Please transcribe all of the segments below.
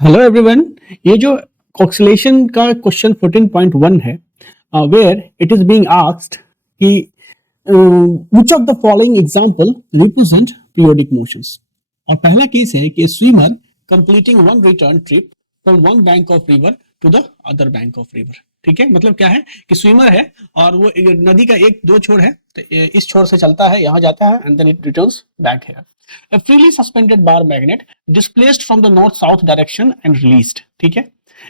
Hello everyone. ये जो oscillation का क्वेश्चन 14.1 है, where it is being asked कि which of the following example represent periodic motions. और पहला केस है कि swimmer completing one return trip from one bank of river to the other bank of river. ठीक है, मतलब क्या है कि स्विमर है और वो नदी का एक दो छोर है, तो इस छोर से चलता है, यहाँ जाता है and then it returns back है। A freely suspended bar magnet displaced from the north-south direction and released. ठीक है,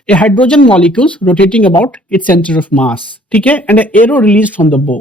a hydrogen molecules rotating about its center of mass. ठीक है, and an arrow released from the bow.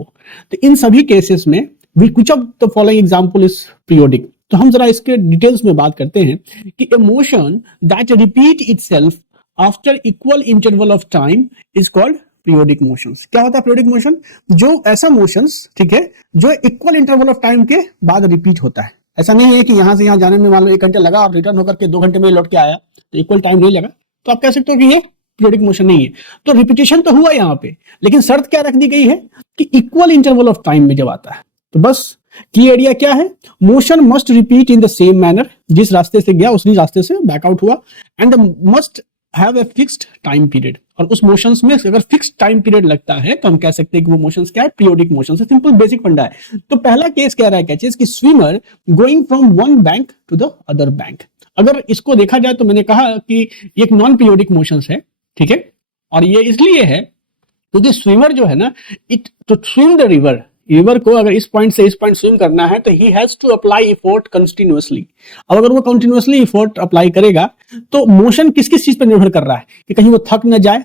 तो इन सभी cases में which of the following example is periodic? तो हम जरा इसके डिटेल्स में बात करते हैं कि a motion that repeat itself after equal interval of time is called periodic motions. क्या होता है periodic motion? जो ऐसा motions, ठीक है, जो equal interval of time के बाद रिपीट होता है। ऐसा नहीं है कि यहां से यहां जाने में मान लो 1 घंटे लगा और रिटर्न होकर के 2 घंटे में लौट के आया, तो इक्वल टाइम नहीं लगा, तो आप कह सकते हो कि ये पीरियोडिक मोशन नहीं है। तो रिपीटिशन तो हुआ यहाँ पे, लेकिन शर्त क्या रख दी गई है कि इक्वल इंटरवल ऑफ टाइम में जब आता है। तो बस की आइडिया क्या है, motion must repeat in the same manner, जिस रास्ते से गया उसी रास्ते से बैकआउट हुआ, and must have a fixed time period. और उस मोशंस में अगर फिक्स्ड टाइम पीरियड लगता है तो हम कह सकते हैं कि वो मोशंस क्या है, पीरियोडिक मोशंस है। सिंपल बेसिक फंडा है। तो पहला केस कह रहा है क्या चीज कि swimmer going from one bank to the other bank. अगर इसको देखा जाए तो मैंने कहा कि ये एक नॉन पीरियोडिक मोशंस है, ठीक है, और ये इसलिए है क्योंकि स्विमर जो है ना, it to swim the river को अगर इस पॉइंट से इस पॉइंट स्विम करना है तो he has to apply effort continuously. अब अगर वो कंटिन्यूअसली एफर्ट अप्लाई करेगा तो मोशन किस किस चीज पर निर्भर कर रहा है कि कहीं वो थक न जाए,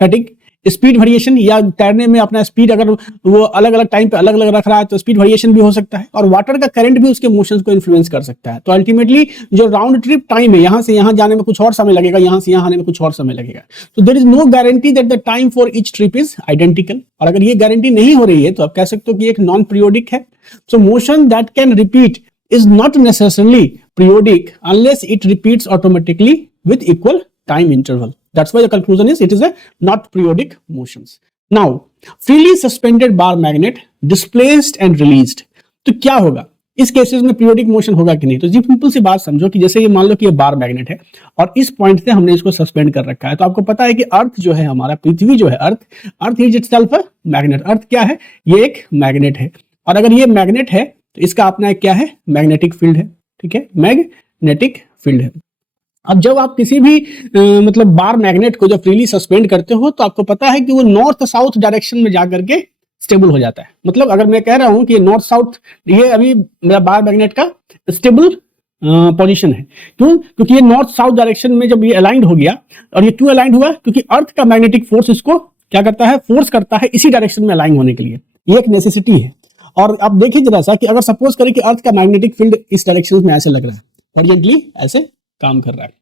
फैटिग, स्पीड वेरिएशन, या तैरने में अपना स्पीड अगर वो अलग अलग टाइम पे अलग अलग रख रहा है तो स्पीड वेरिएशन भी हो सकता है, और वाटर का करंट भी उसके मोशंस को इन्फ्लुएंस कर सकता है। तो अल्टीमेटली जो राउंड ट्रिप टाइम है, यहां से यहां जाने में कुछ और समय लगेगा, यहां से यहां आने में कुछ और समय लगेगा। तो there is no guarantee that the time for each trip is identical, और अगर ये गारंटी नहीं हो रही है तो आप कह सकते हो कि एक नॉन पीरियोडिक है। सो motion that can repeat is not necessarily periodic unless it repeats automatically with equal time interval. That's why the conclusion is it is a not periodic motions. Now, freely suspended bar magnet displaced and released. तो क्या होगा इस cases में, periodic motion होगा कि नहीं? तो जी simple सी बात समझो कि जैसे ये मान लो कि ये बार मैग्नेट है और इस पॉइंट से हमने इसको सस्पेंड कर रखा है, तो आपको पता है कि अर्थ जो है हमारा, पृथ्वी जो है, earth is itself a magnet. Earth क्या है? ये एक मैग्नेट है, और अगर ये मैग्नेट है तो इसका अपना एक क्या है, मैग्नेटिक फील्ड है। ठीक है, मैग्नेटिक फील्ड है। अब जब आप किसी भी मतलब बार मैग्नेट को जब फ्रीली सस्पेंड करते हो तो आपको पता है कि वो नॉर्थ साउथ डायरेक्शन में जाकर के स्टेबल हो जाता है। मतलब अगर मैं कह रहा हूं कि नॉर्थ साउथ, ये अभी मेरा बार मैग्नेट का स्टेबल पोजीशन है। क्यों? क्योंकि ये नॉर्थ साउथ डायरेक्शन में जब ये अलाइंड हो गया, और ये क्यों अलाइंड हुआ? क्योंकि अर्थ का मैग्नेटिक फोर्स इसको क्या करता है, फोर्स करता है इसी डायरेक्शन में अलाइन होने के लिए। ये एक नेसेसिटी है। और आप देखिए जरा सा कि अगर सपोज करें कि अर्थ का मैग्नेटिक फील्ड इस डायरेक्शन में ऐसे लग रहा है, हॉरिजॉन्टली ऐसे काम कर रहा है।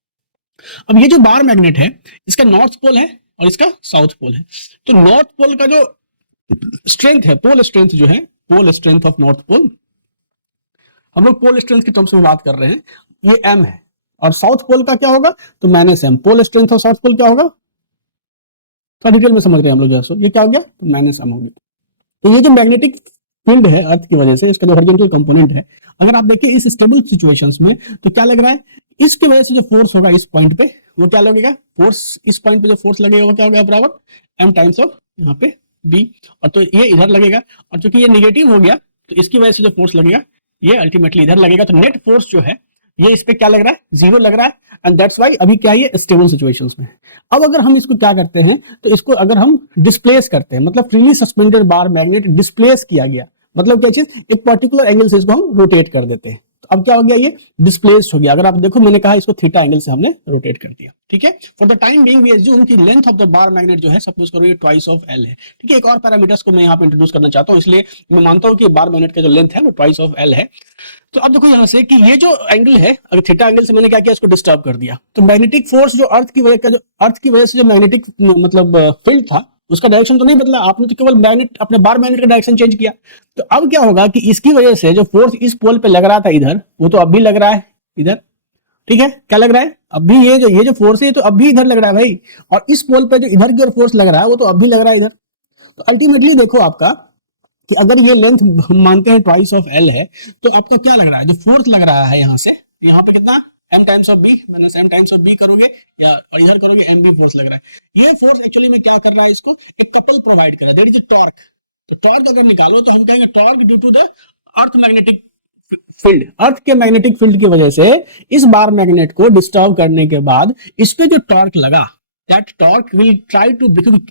अब ये जो बार मैग्नेट है, इसका नॉर्थ पोल है और इसका साउथ पोल है। तो नॉर्थ पोल का जो स्ट्रेंथ है, पोल स्ट्रेंथ जो है, pole strength of north pole, हम लोग पोल स्ट्रेंथ की टर्म्स में बात कर रहे हैं, ये m है। और साउथ पोल का क्या होगा? तो -m। Pole strength of south pole क्या होगा? थोड़ा डिटेल में समझ रहे हैं हम लोग जैसे, ये क्या हो गया? तो -m हो गया। तो ये जो मैग्नेटिक फील्ड है अर्थ की वजह से, इसका जो हॉरिजॉन्टल कंपोनेंट है, अगर आप देखिए इस स्टेबल सिचुएशंस में तो क्या लग रहा है, इसकी वजह से जो फोर्स होगा इस पॉइंट पे, वो क्या लगेगा, फोर्स इस पॉइंट पे जो फोर्स लगेगा वो क्या होगा, बराबर m टाइम्स ऑफ यहाँ पे b। और तो ये इधर लगेगा, और चूंकि ये निगेटिव हो गया तो इसकी वजह से जो फोर्स लगेगा ये अल्टीमेटली इधर लगेगा। तो नेट फोर्स जो है ये इस पे क्या लग रहा है, 0 लग रहा है, एंड दैट्स व्हाई अभी क्या है, ये स्टेबल सिचुएशंस में। अब अगर हम इसको क्या करते हैं, तो इसको अगर हम डिस्प्लेस करते हैं, मतलब freely suspended bar magnet displace किया गया, मतलब क्या चीज, एक पर्टिकुलर एंगल से इसको हम रोटेट कर देते हैं। तो अब क्या हो गया, ये डिस्प्लेस्ड हो गया। अगर आप देखो मैंने कहा इसको थीटा एंगल से हमने रोटेट कर दिया। ठीक है, for the time being we assume कि length of the bar magnet जो है, सपोज करो ये ट्वाइस ऑफ एल है। ठीक है, एक और पैरामीटर्स को मैं यहाँ पे इंट्रोड्यूस करना चाहता हूँ, इसलिए मैं मानता हूँ कि बार मैग्नेट का जो लेंथ है वो ट्वाइस ऑफ एल है। तो अब देखो यहाँ से कि ये जो एंगल है, अगर थीटा एंगल से मैंने क्या किया, इसको डिस्टर्ब कर दिया, तो मैग्नेटिक फोर्स जो अर्थ की वजह से जो मैग्नेटिक मतलब फील्ड था, उसका डायरेक्शन तो नहीं बदला, आपने तो केवल मैग्नेट, अपने बार मैग्नेट का डायरेक्शन चेंज किया। तो अब क्या होगा कि इसकी वजह से जो फोर्स इस पोल पे लग रहा था इधर, वो तो अब भी लग रहा है इधर। ठीक है, क्या लग रहा है, अब भी ये जो फोर्स है तो अब भी इधर लग रहा है भाई, और इस पोल पे जो इधर की ओर फोर्स लग रहा है वो तो अब भी लग रहा है इधर। तो अल्टीमेटली देखो आपका कि अगर ये लेंथ मानते हैं ट्वाइस ऑफ एल है, तो आपको क्या लग रहा है, जो फोर्स लग रहा है यहाँ से, यहाँ पे कितना m times of b minus m times of b करोगे या और इधर करोगे mb फोर्स लग रहा है। ये फोर्स एक्चुअली में क्या कर रहा है, इसको एक कपल प्रोवाइड कर रहा है, दैट इज टॉर्क। तो टॉर्क अगर निकालो तो हम कहेंगे torque due to the earth magnetic field, earth के मैग्नेटिक फील्ड की वजह से इस बार मैग्नेट को डिस्टर्ब करने के बाद इस पे जो टॉर्क लगा, that torque will try to,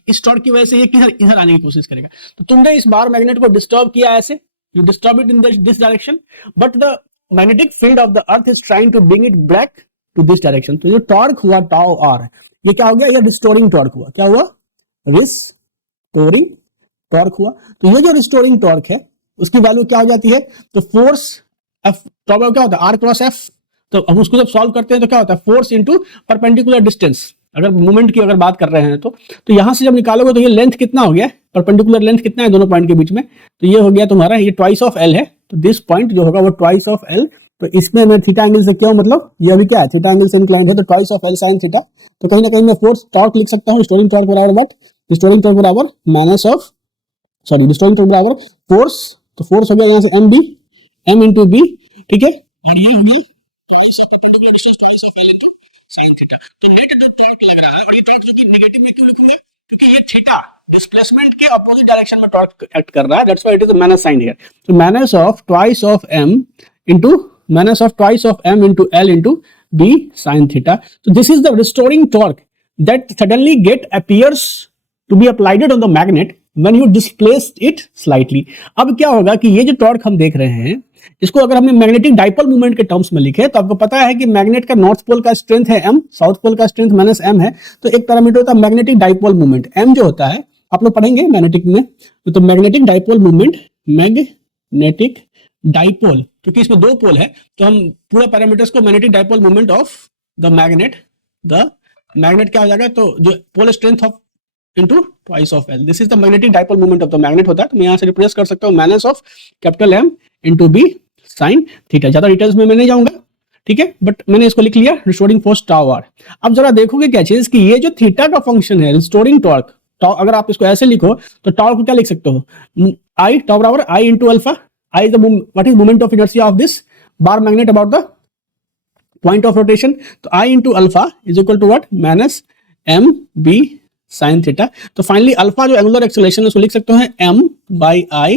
इस टॉर्क की वजह से ये किधर इधर आने की कोशिश करेगा। तो तुमने इस बार मैग्नेट को डिस्टर्ब किया ऐसे, you disturb it in this direction, but the magnetic field of the earth is trying to bring it back to this direction। तो जो टॉर्क हुआ टाउ आर, ये क्या हो गया, ये रिस्टोरिंग टॉर्क हुआ। क्या हुआ, रिस्टोरिंग टॉर्क हुआ। तो ये जो रिस्टोरिंग टॉर्क है उसकी वैल्यू क्या हो जाती है, तो फोर्स एफ, टॉर्क क्या होता है आर क्रॉस एफ। तो हम उसको जब सॉल्व करते हैं तो क्या होता है, फोर्स इंटू परपेंडिकुलर डिस्टेंस, अगर मूवमेंट की अगर बात कर रहे हैं तो यहां से जब निकालोगे तो ये लेंथ कितना हो गया, परपेंडिकुलर लेंथ कितना है दोनों पॉइंट के बीच में, तो ये हो गया तुम्हारा, ये ट्वाइस ऑफ एल है। तो दिस पॉइंट जो होगा वो ट्वाइस ऑफ एल। तो इसमें मैं थीटा एंगल से क्यों, मतलब ये अभी क्या है, थीटा एंगल से इंक्लाइंड है, तो twice of L sine theta. तो कहीं ना कहीं मैं फोर्स टॉर्क लिख सकता हूँ, रिस्टोरिंग टॉर्क बराबर व्हाट, रिस्टोरिंग टॉर्क बराबर minus of, sorry restoring torque बराबर फोर्स, तो फोर्स हो गया यहाँ से m b, m into b, ठीक है, और ये हो गया twice of perpendicular distance, twice of l into sine theta. तो नेट जो टॉर्क लग रहा है, और ये टॉर्क जो कि नेगेटिव में क्यों लिखूंगा, क्योंकि ये थीटा डिस्प्लेसमेंट के अपोजिट डायरेक्शन में टॉर्क एक्ट कर रहा है, that's why it is minus sign here. तो minus of twice of m into minus of twice of m into l into b sin theta। so this is the restoring torque that suddenly appears to be applied on the magnet when you displace it slightly। अब क्या होगा कि ये जो torque हम देख रहे हैं, इसको अगर हमने मैग्नेटिक डाइपोल मूवमेंट के टर्म्स में लिखे तो आपको पता है कि मैग्नेट का नॉर्थ पोल का स्ट्रेंथ है m, साउथ पोल का स्ट्रेंथ माइनस m है। तो एक पैरामीटर होता है मैग्नेटिक डाइपोल मूवमेंट, m जो होता है आप लोग पढ़ेंगे मैग्नेटिक में, तो magnetic dipole movement, magnetic dipole, क्योंकि इसमें दो पोल है तो हम पूरा पैरामीटर्स को magnetic dipole movement of the magnet क्या हो जाएगा, तो जो pole strength of into twice of l, this is the magnetic dipole movement of the magnet होता है। तो मैं यहां से रिप्लेस कर सकता हूं minus of capital M into b sine theta. ज्यादा डिटेल्स में मैं नहीं जाऊंगा, ठीक है, बट मैंने इसको लिख लिया, रिस्टोरिंग फोर्स टाउ आर। अब जरा देखोगे क्या चीज कि ये जो थीटा का फंक्शन है रिस्टोरिंग टॉर्क, अगर आप इसको ऐसे लिखो तो टॉर्क को क्या लिख सकते हो, आई टाउ बराबर I into alpha, I is the what is moment of inertia of this bar magnet about the point of rotation। तो I into alpha is equal to what, minus m b sin theta। तो finally alpha जो angular acceleration है उसको लिख सकते हैं m by I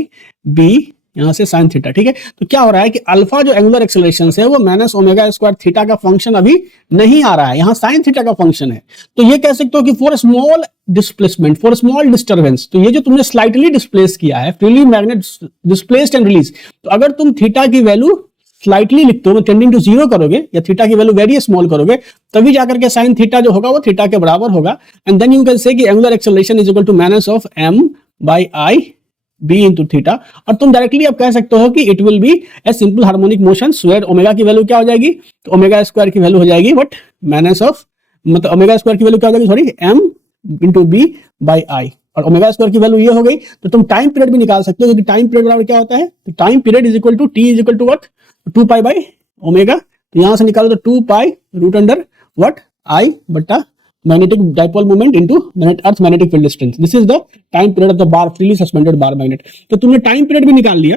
b यहां से साइन थीटा, ठीक है। तो क्या हो रहा है कि अल्फा जो एंगुलर एक्सेलरेशन है वो माइनस ओमेगा स्क्वायर थीटा का फंक्शन अभी नहीं आ रहा है, यहां साइन थीटा का फंक्शन है। तो ये कह सकते हो कि for small displacement, for small disturbance, तो ये जो तुमने स्लाइटली डिस्प्लेस किया है, freely magnet displaced and release, तो अगर तुम थीटा की वैल्यू स्लाइटली लिखते हो, टेंडिंग टू जीरो करोगे या थीटा की वैल्यू वेरी स्मॉल करोगे, तभी जाकर के साइन थीटा जो होगा वो थीटा के बराबर होगा। And then you can say कि angular acceleration is equal to minus of m by I b into theta. और तुम डायरेक्टली अब कह सकते हो कि it will be a simple harmonic motion, square omega की वैल्यू क्या हो जाएगी, तो ओमेगा स्क्वायर की वैल्यू हो जाएगी बट माइनस ऑफ, मतलब ओमेगा स्क्वायर की वैल्यू क्या हो जाएगी, sorry m into b by I, और ओमेगा स्क्वायर की वैल्यू ये हो गई। तो तुम टाइम पीरियड भी निकाल सकते हो, क्योंकि टाइम पीरियड बराबर क्या होता है, तो time period is equal to t is equal to what, 2 pi by omega. तो यहां से निकालो तो 2 पाई रूट अंडर व्हाट I बटा magnetic dipole moment into earth magnetic field strength। this is the time period of the bar freely suspended bar magnet। तो तुमने time period भी निकाल लिया।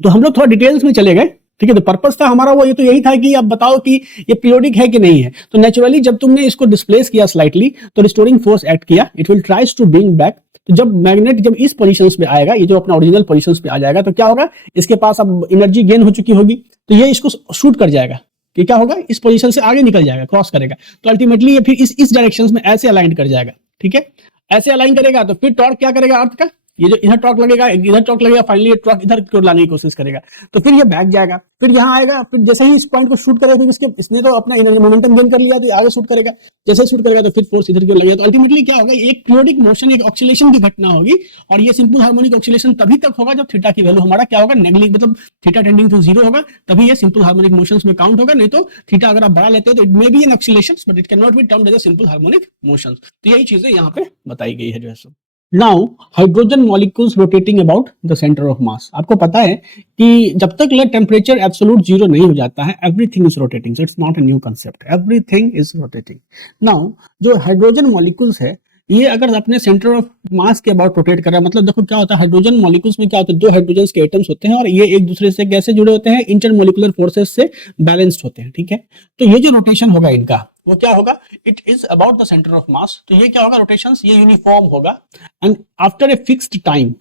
तो हम लोग थोड़ा डिटेल्स में चले गए, ठीक है। तो पर्पस था हमारा वो, ये तो यही था कि आप बताओ कि ये पीरियोडिक है कि नहीं है। तो नेचुरली जब तुमने इसको डिस्प्लेस किया स्लाइटली, तो रिस्टोरिंग फोर्स एक्ट किया, it will tries to bring back. तो जब मैग्नेट जब इस पोजीशंस पे आएगा, ये जो अपना ओरिजिनल पोजीशंस पे आ जाएगा, तो क्या होगा, इसके पास अब एनर्जी गेन हो चुकी होगी, तो ये इसको शूट कर जाएगा, कि क्या होगा, इस पोजीशन से आगे निकल जाएगा, क्रॉस करेगा। तो अल्टीमेटली ये फिर इस डायरेक्शन में ऐसे अलाइन कर जाएगा, ठीक है। ऐसे अलाइन करेगा तो फिर टॉर्क क्या करेगा अर्थ का, ये जो इधर टॉर्क लगेगा, इधर टॉर्क लगेगा, फाइनली टॉर्क इधर को लाने की कोशिश करेगा, तो फिर ये बैक जाएगा, फिर यहाँ आएगा, फिर जैसे ही इस पॉइंट को शूट करेगा, फिर इसके इसने तो अपना एनर्जी मोमेंटम गेन कर लिया, तो आगे शूट करेगा, जैसे शूट करेगा तो फिर फोर्स इधर की ओर लगेगा। तो अल्टीमेटली क्या होगा, एक पीरियोडिक मोशन, एक ऑक्सीलेशन की घटना होगी, और ये सिंपल हार्मोनिक ऑक्सीलेशन तभी तक होगा जब थीटा की वैल्यू हमारा क्या होगा, नेगेटिव, मतलब थीटा टेंडिंग टू जीरो होगा, तभी ये सिंपल हार्मोनिक मोशंस में काउंट होगा। नहीं तो थीटा अगर आप बढ़ा लेते हो तो it may be an oscillations but it can not be termed as a simple harmonic motions. तो यही चीजें यहाँ पे बताई गई है जो है सो। Now hydrogen molecules rotating about the centre of मास। आपको पता है कि जब तक टेम्परेचर एब्सोल्यूट जीरो नहीं हो जाता है, everything is rotating. So it's not a new concept, everything is rotating. Now जो हाइड्रोजन मॉलिक्यूल्स है, ये अगर अपने सेंटर ऑफ मास के अबाउट रोटेट कर रहा है, मतलब देखो क्या होता है, हाइड्रोजन मॉलिक्यूल्स में क्या होता है, दो हाइड्रोजन के एटम्स होते हैं और ये एक दूसरे से कैसे जुड़े होते हैं, इंटरमोलिकुलर फोर्सेस से बैलेंस्ड होते हैं, ठीक है। तो ये जो रोटेशन होगा इनका वो क्या होगा, it is about the centre of mass, तो ये क्या होगा, रोटेशन ये यूनिफॉर्म होगा, and after a fixed time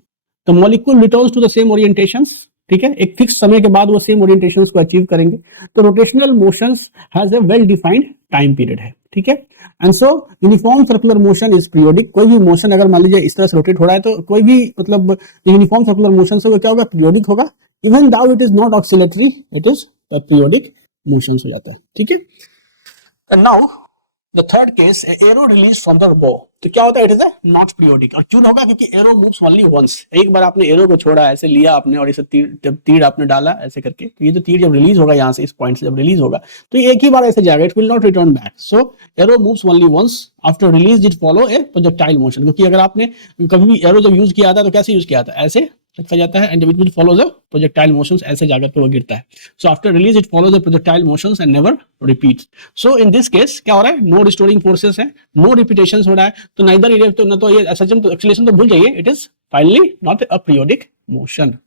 the molecule returns to the same orientations, ठीक है, एक फिक्स समय के बाद वो सेम ओरिएंटेशंस को अचीव करेंगे, तो rotational motions has a well defined time period है, ठीक है। And so uniform circular motion is periodic, कोई भी मोशन अगर मान लीजिए इस तरह से रोटेट हो रहा है तो कोई भी मतलब यूनिफॉर्म सर्कुलर मोशन से क्या होगा, पीरियोडिक होगा, even though it is not oscillatory, it is periodic motion हो जाता है, ठीक है। And now the third case, arrow release from the bow, तो क्या होता है, इट इज नॉट पीरियोडिक, और क्यों होगा, क्योंकि एरो मूव्स ओनली वंस, एक बार आपने एरो को छोड़ा, ऐसे लिया आपने और इसे जब तीर आपने डाला ऐसे करके, तो ये जो तीर जब रिलीज होगा यहाँ से इस पॉइंट से जब रिलीज होगा तो ये एक ही बार ऐसे जाएगा, it will not return back, so arrow moves only once, after release it follow a projectile motion, क्योंकि अगर आपने कभी भी एरो जब यूज किया था तो कैसे यूज किया था, ऐसे रखा जाता है, and it will follow the projectile motions, ऐसे जाकर के वो गिरता है, so after release it follow the projectile motions and never repeats, so in this case क्या हो रहा है, नो रिस्टोरिंग फोर्सेस है, नो रिपीटेशंस हो रहा है, तो नाइदर तो ना तो ये एक्सेलेरेशन तो भूल जाइए, it is finally not a periodic motion.